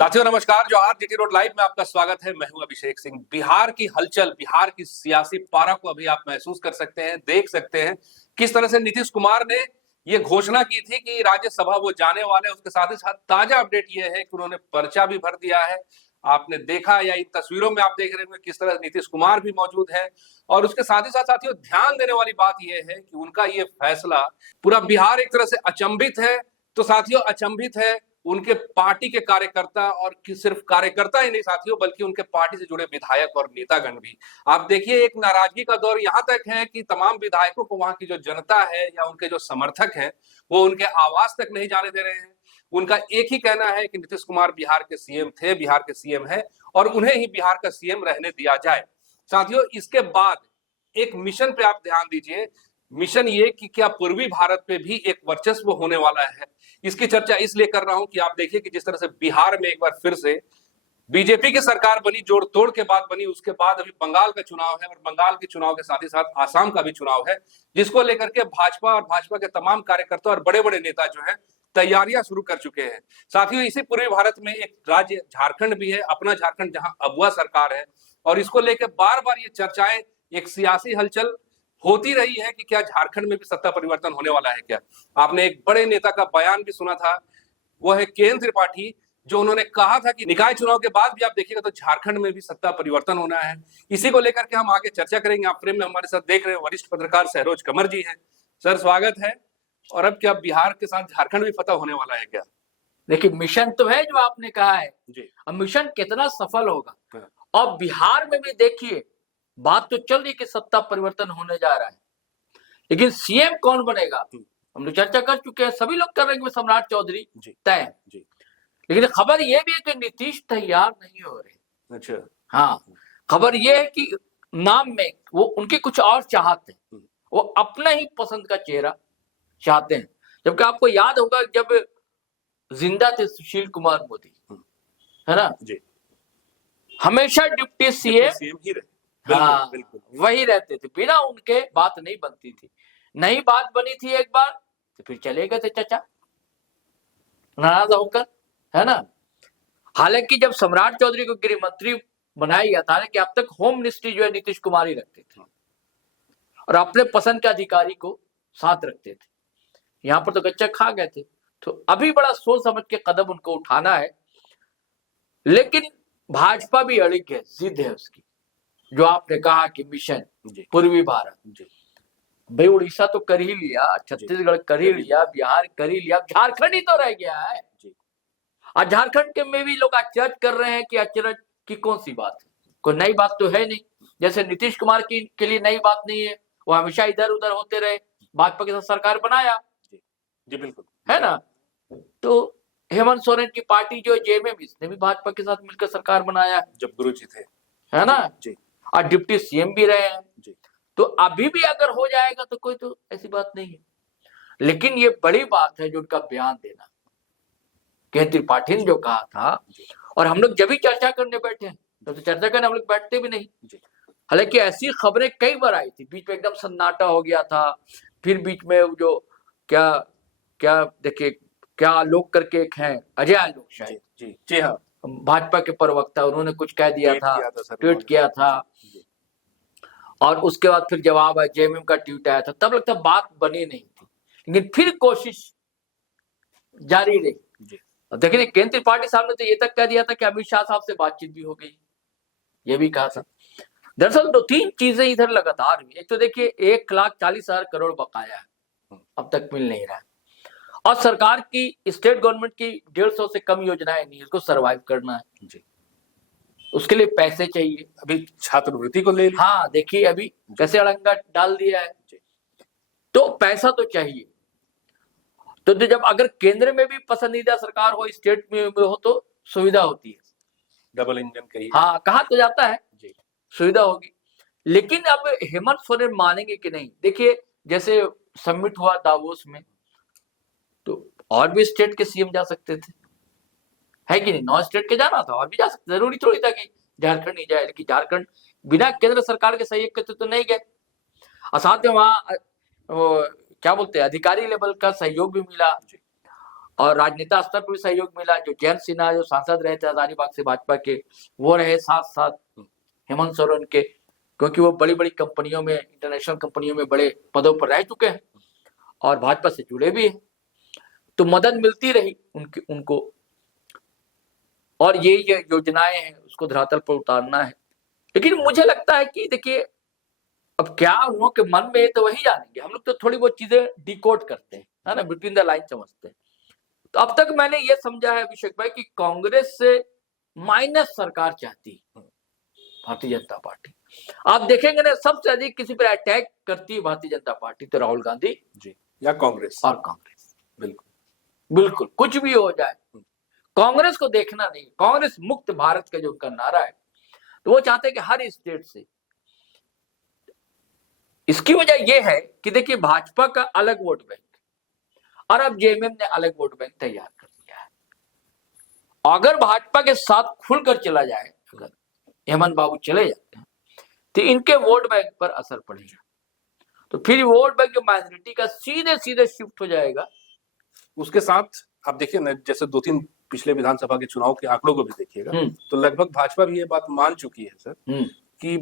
साथियों नमस्कार, जौहर GT road live में आपका स्वागत है। मैं हूं अभिषेक सिंह। बिहार की हलचल, बिहार की सियासी पारा को अभी आप महसूस कर सकते हैं, देख सकते हैं किस तरह से नीतीश कुमार ने ये घोषणा की थी कि राज्यसभा वो जाने वाले हैं। उसके साथ ही साथ ताजा अपडेट ये है कि उन्होंने पर्चा भी भर दिया है। आपने देखा या इन तस्वीरों में आप देख रहे हैं किस तरह नीतीश कुमार भी मौजूद है। और उसके साथ ही साथ साथियों ध्यान देने वाली बात यह है कि उनका ये फैसला, पूरा बिहार एक तरह से अचंभित है। तो साथियों अचंभित है उनके पार्टी के कार्यकर्ता, और सिर्फ कार्यकर्ता ही नहीं साथियों, बल्कि उनके पार्टी से जुड़े विधायक और नेतागण भी। आप देखिए एक नाराजगी का दौर यहां तक है कि तमाम विधायकों को वहां की जो जनता है या उनके जो समर्थक हैं वो उनके आवास तक नहीं जाने दे रहे हैं। उनका एक ही कहना है कि नीतीश कुमार बिहार के सीएम थे, बिहार के सीएम है, और उन्हें ही बिहार का सीएम रहने दिया जाए। साथियों इसके बाद एक मिशन पे आप ध्यान दीजिए। मिशन ये कि क्या पूर्वी भारत पे भी एक वर्चस्व होने वाला है। इसकी चर्चा इसलिए कर रहा हूं कि आप देखिए कि जिस तरह से बिहार में एक बार फिर से बीजेपी की सरकार बनी, जोड़ तोड़ के बाद बनी, उसके बाद अभी बंगाल का चुनाव है, और बंगाल के चुनाव के साथ ही साथ आसाम का भी चुनाव है, जिसको लेकर के भाजपा और भाजपा के तमाम कार्यकर्ता और बड़े बड़े नेता जो है तैयारियां शुरू कर चुके हैं। साथियों इसी पूर्वी भारत में एक राज्य झारखंड भी है, अपना झारखंड, जहां अगुवा सरकार है, और इसको लेकर बार बार ये चर्चाएं, एक सियासी हलचल होती रही है कि क्या झारखंड में भी सत्ता परिवर्तन होने वाला है क्या। आपने एक बड़े नेता का बयान भी सुना था, वो है के एन त्रिपाठी, जो उन्होंने कहा था कि निकाय चुनाव के बाद भी आप देखिएगा तो झारखंड में भी सत्ता परिवर्तन होना है। इसी को लेकर के हम आगे चर्चा करेंगे। आप फ्रेम में हमारे साथ देख रहे हैं वरिष्ठ पत्रकार सहरोज कमर जी हैं। सर स्वागत है। और अब क्या बिहार के साथ झारखंड भी फतह होने वाला है क्या? देखिए मिशन तो है जो आपने कहा है जी। अब मिशन कितना सफल होगा। और बिहार में भी देखिए बात तो चल रही कि सत्ता परिवर्तन होने जा रहा है, लेकिन सीएम कौन बनेगा हम लोग चर्चा कर चुके हैं, सभी लोग कर रहे हैं सम्राट चौधरी तय। लेकिन खबर ये भी है कि नीतीश तैयार नहीं हो रहे। अच्छा। हाँ, खबर ये है कि नाम में वो उनके कुछ और चाहते हैं, वो अपना ही पसंद का चेहरा चाहते हैं। जबकि आपको याद होगा जब जिंदा थे सुशील कुमार मोदी, है ना जी, हमेशा डिप्टी सीएम ही रहे। हाँ बिल्कुल वही रहते थे, बिना उनके बात नहीं बनती थी। नहीं बात बनी थी एक बार तो फिर चले गए थे चाचा नाराज होकर, है ना। हालांकि जब सम्राट चौधरी को गृह मंत्री बनाया गया था कि अब तक होम मिनिस्ट्री जो है नीतीश कुमार ही रखते थे और अपने पसंद के अधिकारी को साथ रखते थे। यहाँ पर तो गच्चा खा गए थे, तो अभी बड़ा सोच समझ के कदम उनको उठाना है। लेकिन भाजपा भी अड़िग है, जिद है उसकी, जो आपने कहा कि मिशन पूर्वी भारत, भाई उड़ीसा तो कर ही लिया, छत्तीसगढ़ कर ही लिया, बिहार कर ही लिया, झारखंड ही तो रह गया है। और झारखंड के में भी लोग अचरज कर रहे हैं कि अचरज की कौन सी बात है, कोई नई बात तो है नहीं। जैसे नीतीश कुमार की के लिए नई बात नहीं है, वो हमेशा इधर उधर होते रहे, भाजपा के साथ सरकार बनाया जी बिल्कुल, है ना। तो हेमंत सोरेन की पार्टी जो जेएमएम, इसने भी भाजपा के साथ मिलकर सरकार बनाया जब गुरु जी थे, है ना जी, और डिप्टी सीएम भी रहे हैं जी। तो अभी भी अगर हो जाएगा तो कोई तो ऐसी बात नहीं है। लेकिन ये बड़ी बात है जो उनका बयान देना, के त्रिपाठी ने जो कहा था। और हम लोग जब भी चर्चा करने बैठे हैं तो चर्चा करने हम लोग बैठते भी नहीं। हालांकि ऐसी खबरें कई बार आई थी, बीच में एकदम सन्नाटा हो गया था, फिर बीच में जो क्या क्या देखिए क्या आलोक करके एक है, अजय आलोक शायद जी हाँ, भाजपा के प्रवक्ता, उन्होंने कुछ कह दिया था, ट्वीट किया था, और उसके बाद फिर जवाब आया, जेएमएम का ट्वीट आया था, तब लगता बात बनी नहीं थी। लेकिन फिर कोशिश जारी रही। देखिए केंद्र त्रिपाठी साहब ने तो ये तक कह दिया था कि अमित शाह साहब से बातचीत भी हो गई, ये भी कहा था। दरअसल दो तीन चीजें इधर लगातार हुई। एक तो देखिए 1,40,000 करोड़ बकाया है, अब तक मिल नहीं रहा है, और सरकार की स्टेट गवर्नमेंट की 150 से कम योजनाएं नहीं, इसको सरवाइव करना है जी। उसके लिए पैसे चाहिए। अभी छात्रवृत्ति को ले ली, हाँ देखिए अभी कैसे अड़ंगा डाल दिया है, तो पैसा तो चाहिए। तो जब अगर केंद्र में भी पसंदीदा सरकार हो, स्टेट में हो, तो सुविधा होती है, डबल इंजन कही, हाँ कहा तो जाता है जी, सुविधा होगी। लेकिन अब हेमंत सोरेन मानेंगे कि नहीं। देखिए जैसे समिट हुआ दावोस में, तो और भी स्टेट के सीएम जा सकते थे, है कि नहीं, 9 स्टेट के जाना था, और भी जा सकते, जरूरी थोड़ी था कि झारखंड नहीं जाए। लेकिन झारखंड बिना केंद्र सरकार के सहयोग के तो नहीं गए, और साथ में वहां क्या बोलते हैं अधिकारी लेवल का सहयोग भी मिला। और राजनेता स्तर पर भी सहयोग मिला। जो जयंत सिन्हा जो सांसद रहे थे हजारीबाग से भाजपा के, वो रहे साथ साथ हेमंत सोरेन के, क्योंकि वो बड़ी बड़ी कंपनियों में, इंटरनेशनल कंपनियों में बड़े पदों पर रह चुके हैं और भाजपा से जुड़े भी हैं, तो मदद मिलती रही उनको। और ये योजनाएं हैं उसको धरातल पर उतारना है। लेकिन मुझे लगता है कि देखिए, अब क्या उन के मन में तो वही जानेंगे, हम लोग तो थोड़ी बहुत चीजें डिकोड करते हैं, है ना, बिटवीन द लाइन समझते हैं। तो अब तक मैंने ये समझा है अभिषेक भाई कि कांग्रेस से माइनस सरकार चाहती है भारतीय जनता पार्टी। आप देखेंगे ना, सबसे अधिक किसी पर अटैक करती है भारतीय जनता पार्टी तो राहुल गांधी जी या कांग्रेस, और कांग्रेस। बिल्कुल बिल्कुल, कुछ भी हो जाए कांग्रेस को देखना नहीं। कांग्रेस मुक्त भारत का जो उनका नारा है, तो वो चाहते हैं कि हर स्टेट से। इसकी वजह यह है कि देखिए, भाजपा का अलग वोट बैंक और अब जेएमएम ने अलग वोट बैंक तैयार कर दिया है। अगर भाजपा के साथ खुलकर चला जाए, अगर हेमंत बाबू चले जाते हैं, तो इनके वोट बैंक पर असर पड़ेगा। तो फिर वोट बैंक जो माइनॉरिटी का सीधे सीधे शिफ्ट हो जाएगा। उसके साथ आप देखिए ना, जैसे 2-3 पिछले विधानसभा के चुनाव के आंकड़ों को भी देखिएगा, तो लगभग भाजपा भी ये बात मान चुकी है सर कि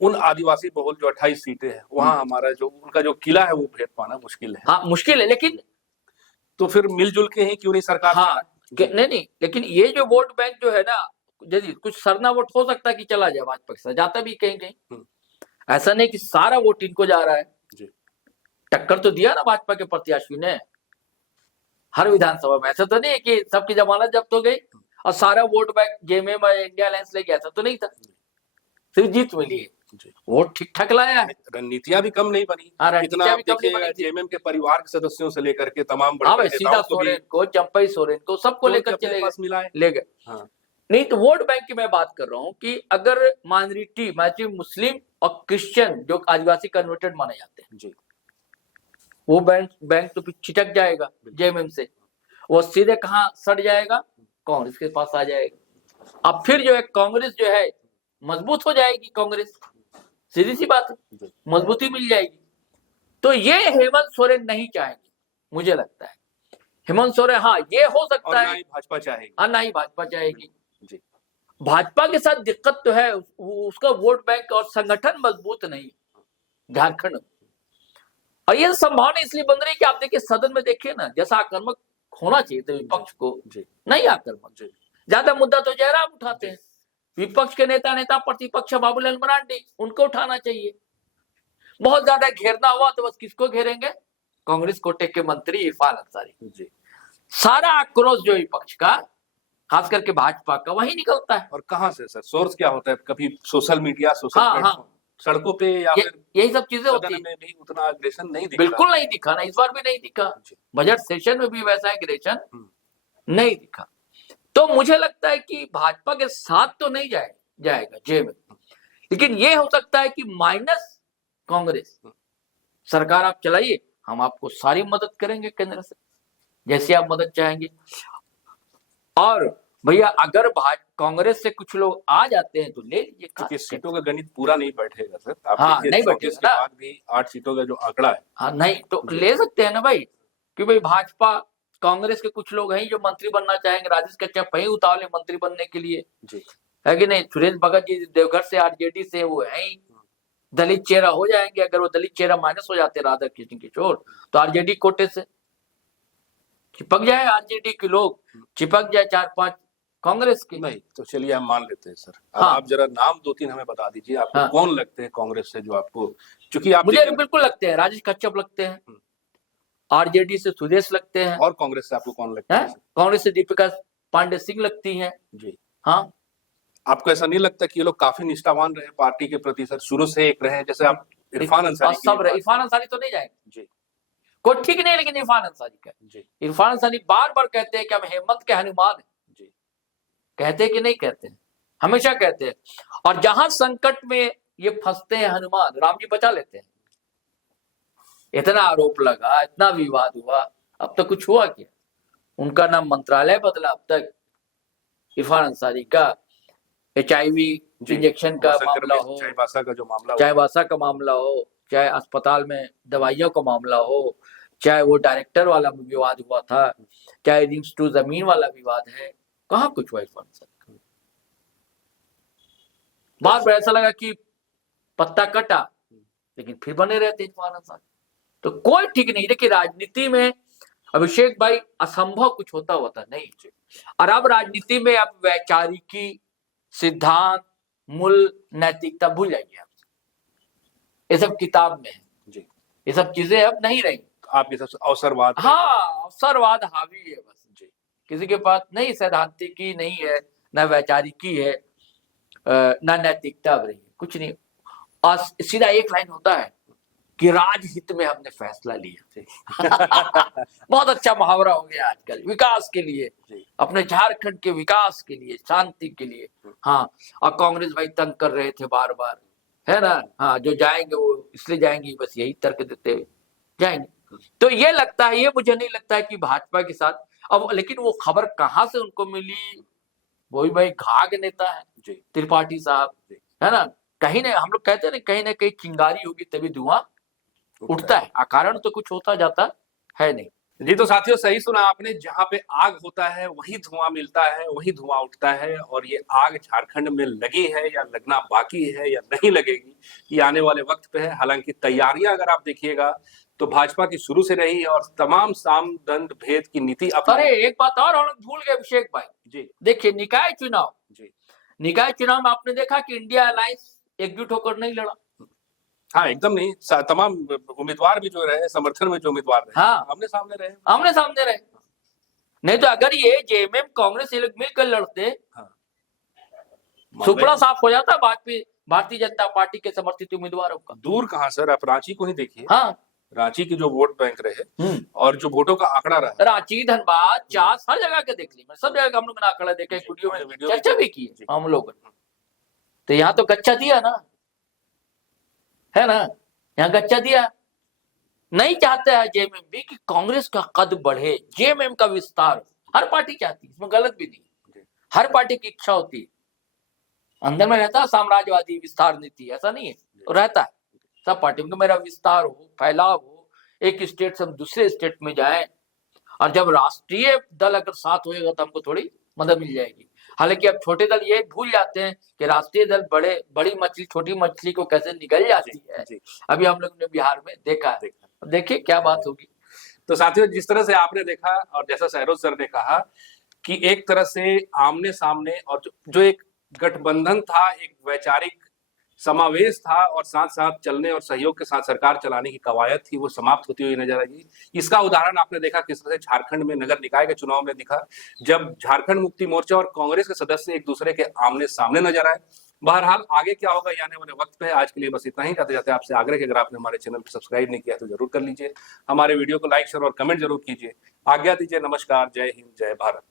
उन आदिवासी बहुल जो 28 सीटें हैं, वहां हमारा जो उनका जो किला है वो भेद पाना मुश्किल है। हाँ, मुश्किल है, लेकिन तो फिर मिलजुल के ही क्यों नहीं सरकार। हाँ, नहीं, लेकिन ये जो वोट बैंक जो है ना, यदि कुछ सरना वोट हो सकता है कि चला जाए भाजपा के साथ, जाता भी कहीं कहीं, ऐसा नहीं कि सारा वोट इनको जा रहा है। टक्कर तो दिया ना भाजपा के प्रत्याशी ने हर विधानसभा में। ऐसा तो नहीं है कि सबकी जमानत जब्त हो गई और सारा वोट बैंक जेएमएम और इंडिया अलायंस ले गया, ऐसा तो नहीं था। सिर्फ जीत मिली है, वोट ठीक ठाक लाया है। रणनीतियां भी कम नहीं बनी। इतना आप देखिएगा, जेएमएम के परिवार के सदस्यों से लेकर के तमाम बड़े सीधा सोरेन को, चंपई सोरेन को, सबको लेकर चले ले गए। नहीं, तो वोट बैंक की मैं बात कर रहा हूं कि अगर माइनॉरिटी मुस्लिम और क्रिश्चियन जो आदिवासी कन्वर्टेड माने जाते हैं, वो बैंक तो फिर छिटक जाएगा जेएमएम से, वो सीधे कहां सड़ जाएगा, कांग्रेस के पास आ जाएगा। अब फिर जो है कांग्रेस जो है मजबूत हो जाएगी, कांग्रेस सीधी सी बात है, मजबूती मिल जाएगी। तो ये हेमंत सोरेन नहीं चाहेंगे, मुझे लगता है। हेमंत सोरेन, हाँ, ये हो सकता है, भाजपा चाहेगी, हाँ, नहीं भाजपा चाहेगी। भाजपा के साथ दिक्कत तो है, उसका वोट बैंक और संगठन मजबूत नहीं झारखंड में। और ये संभावना इसलिए बन रही है कि आप देखिए सदन में देखिए ना, जैसा आक्रामक होना चाहिए था विपक्ष को, नहीं आक्रामक, ज्यादा मुद्दा तो जयराम उठाते हैं। विपक्ष के नेता प्रतिपक्ष बाबूलाल मरांडी, उनको उठाना चाहिए। बहुत ज्यादा घेरना हुआ तो बस किसको घेरेंगे, कांग्रेस कोटे के मंत्री इरफान अंसारी। सारा आक्रोश जो विपक्ष का, खास करके भाजपा का, वही निकलता है। और कहां से सर, सोर्स क्या होता है? कभी सोशल मीडिया, सोशल प्लेटफॉर्म, सड़कों पे, या फिर यही सब चीजें होती है। भी उतना एग्रेशन नहीं दिखा, बिल्कुल नहीं दिखा ना, इस बार भी नहीं दिखा। बजट सेशन में भी वैसा एग्रेशन नहीं दिखा। तो मुझे लगता है कि भाजपा के साथ तो नहीं जाएगा जेएमएम, लेकिन ये हो सकता है कि माइनस कांग्रेस सरकार आप चलाइए, हम आपको सारी मदद करेंगे केंद्र से, जैसे आप मदद चाहेंगे। और भैया अगर कांग्रेस से कुछ लोग आ जाते हैं तो ले लीजिए, क्योंकि सीटों का गणित पूरा नहीं बैठेगा सर। आप नहीं बैठेगा के बाद भी 8 सीटों का जो आंकड़ा है, हाँ, नहीं तो ले सकते हैं ना भाई, कि भाई भाजपा कांग्रेस के कुछ लोग हैं जो मंत्री बनना चाहेंगे। राजेश कश्यप वही उतावले मंत्री बनने के लिए, है कि नहीं। सुरेश भगत जी देवघर से, आरजेडी से, वो है ही दलित चेहरा हो जाएंगे। अगर वो दलित चेहरा माइनस हो जाते राधा कृष्ण किशोर, तो आरजेडी कोटे से चिपक जाए, आरजेडी के लोग चिपक जाए 4-5 कांग्रेस के। नहीं तो चलिए हम मान लेते हैं सर। आप जरा नाम 2-3 हमें बता दीजिए, आपको कौन लगते हैं कांग्रेस से, जो आपको, क्योंकि आप मुझे बिल्कुल लगते हैं राजेश कश्यप लगते हैं, आरजेडी से सुदेश लगते हैं। और कांग्रेस से आपको कौन लगता है? कांग्रेस से दीपिका पांडे सिंह लगती हैं जी। हाँ, आपको ऐसा नहीं लगता कि ये लोग काफी निष्ठावान रहे पार्टी के प्रति सर, शुरू से एक रहे? जैसे आप इरफान अंसारी, इरफान अंसारी तो नहीं जाएंगे जी, कोई ठीक नहीं, लेकिन इरफान अंसारी का जी, इरफान अंसारी बार बार कहते हैं कि हम हेमंत के हनुमान हैं जी, कहते हैं कि नहीं कहते हैं, हमेशा कहते हैं। और जहां संकट में ये फंसते हैं हनुमान, राम जी बचा लेते हैं। इतना आरोप लगा, इतना विवाद हुआ, अब तक कुछ हुआ क्या? उनका नाम मंत्रालय बदला अब तक। इरफान अंसारी का HIV इंजेक्शन का मामला हो, चाईबासा का जो मामला, चाईबासा का मामला हो, चाहे अस्पताल में दवाइयों का मामला हो, चाहे वो डायरेक्टर वाला विवाद हुआ था, चाहे रिंग्स टू जमीन वाला विवाद है, कहाँ कुछ हुआ इरफान सर। बार बार ऐसा लगा कि पत्ता कटा, लेकिन फिर बने रहते इरफान सर। तो कोई ठीक नहीं। देखिए राजनीति में अभिषेक भाई असंभव कुछ होता नहीं। और अब राजनीति में अब वैचारिकी, सिद्धांत, मूल, नैतिकता भूल जाइए आप। ये सब किताब में है जी। ये सब चीजें अब नहीं रही। आपके सबसे अवसरवाद, हाँ, अवसरवाद हावी है बस जी। किसी के पास नहीं सैद्धांतिकी नहीं है, न वैचारिकी है, न नैतिकता अब रही है, कुछ नहीं। और सीधा एक लाइन होता है कि राजहित में हमने फैसला लिया। बहुत अच्छा मुहावरा हो गया आजकल, विकास के लिए, अपने झारखंड के विकास के लिए, शांति के लिए। हाँ, और कांग्रेस भाई तंग कर रहे थे बार बार, है ना। हाँ, जो जाएंगे वो इसलिए जाएंगे, बस यही तर्क देते हुए जाएंगे। तो ये लगता है, ये मुझे नहीं लगता है कि भाजपा के साथ अब, लेकिन वो खबर कहाँ से उनको मिली, वही भाई घाघ नेता है त्रिपाठी साहब, है ना। कहीं ना, हम लोग कहते हैं ना, कहीं ना कहीं चिंगारी होगी तभी धुआं उठता है। अकारण तो कुछ होता जाता है नहीं। जी, तो साथियों सही सुना आपने, जहां पे आग होता है वही धुआं मिलता है, वही धुआं उठता है। और ये आग झारखंड में लगी है या लगना बाकी है या नहीं लगेगी, ये आने वाले वक्त पे है। हालांकि तैयारियां अगर आप देखिएगा तो भाजपा की शुरू से रही है और तमाम साम दंड भेद की नीति अरे एक बात और हम लोग भूल गए अभिषेक भाई जी। देखिए निकाय चुनाव जी, निकाय चुनाव में आपने देखा कि इंडिया अलायंस एकजुट होकर नहीं लड़ा। हाँ एकदम नहीं। तमाम उम्मीदवार भी जो रहे, समर्थन में जो उम्मीदवार रहे, हाँ, आमने सामने रहे, आमने सामने रहे। नहीं तो अगर ये जेएमएम कांग्रेस ये लोग मिलकर लड़ते, हाँ, सुपड़ा साफ हो जाता भारतीय जनता पार्टी के समर्थित उम्मीदवारों का। दूर कहाँ सर, आप रांची को ही देखिए। हाँ, रांची की जो वोट बैंक रहे और जो वोटों का आंकड़ा रहा, रांची, धनबाद, चास, हर जगह के देख ली, सब जगह हम लोग ने आंकड़ा देखे, वीडियो में चर्चा भी की हम लोग। तो यहाँ तो गच्चा दिया ना, है ना, यहाँ गच्चा दिया। नहीं चाहते हैं जेएमएम भी कि कांग्रेस का कद बढ़े, जेएमएम का विस्तार। हर पार्टी चाहती है, इसमें गलत भी नहीं, हर पार्टी की इच्छा होती है। अंदर में रहता है साम्राज्यवादी विस्तार नीति, ऐसा नहीं है, तो रहता है सब पार्टी में मेरा विस्तार हो, फैलाव हो, एक स्टेट से हम दूसरे स्टेट में जाए। और जब राष्ट्रीय दल अगर साथ होएगा तो हमको थोड़ी मदद मिल जाएगी। हालांकि अब छोटे दल ये भूल जाते हैं कि राष्ट्रीय दल बड़ी मछली छोटी मछली को कैसे निगल जाती है। अभी हम लोग ने बिहार में देखा है, देखिए क्या बात होगी। तो साथियों जिस तरह से आपने देखा और जैसा सहरोज सर ने कहा कि एक तरह से आमने सामने और जो एक गठबंधन था, एक वैचारिक समावेश था और साथ साथ चलने और सहयोग के साथ सरकार चलाने की कवायद थी, वो समाप्त होती हुई नजर आई। इसका उदाहरण आपने देखा किस तरह से झारखंड में नगर निकाय के चुनाव में दिखा, जब झारखंड मुक्ति मोर्चा और कांग्रेस के सदस्य एक दूसरे के आमने सामने नजर आए। बहरहाल आगे क्या होगा ये आने वाले वक्त पे है। आज के लिए बस इतना ही। जाते जाते आपसे आग्रह कि अगर आपने हमारे चैनल को सब्सक्राइब नहीं किया तो जरूर कर लीजिए, हमारे वीडियो को लाइक, शेयर और कमेंट जरूर कीजिए। आज्ञा दीजिए, नमस्कार, जय हिंद, जय भारत।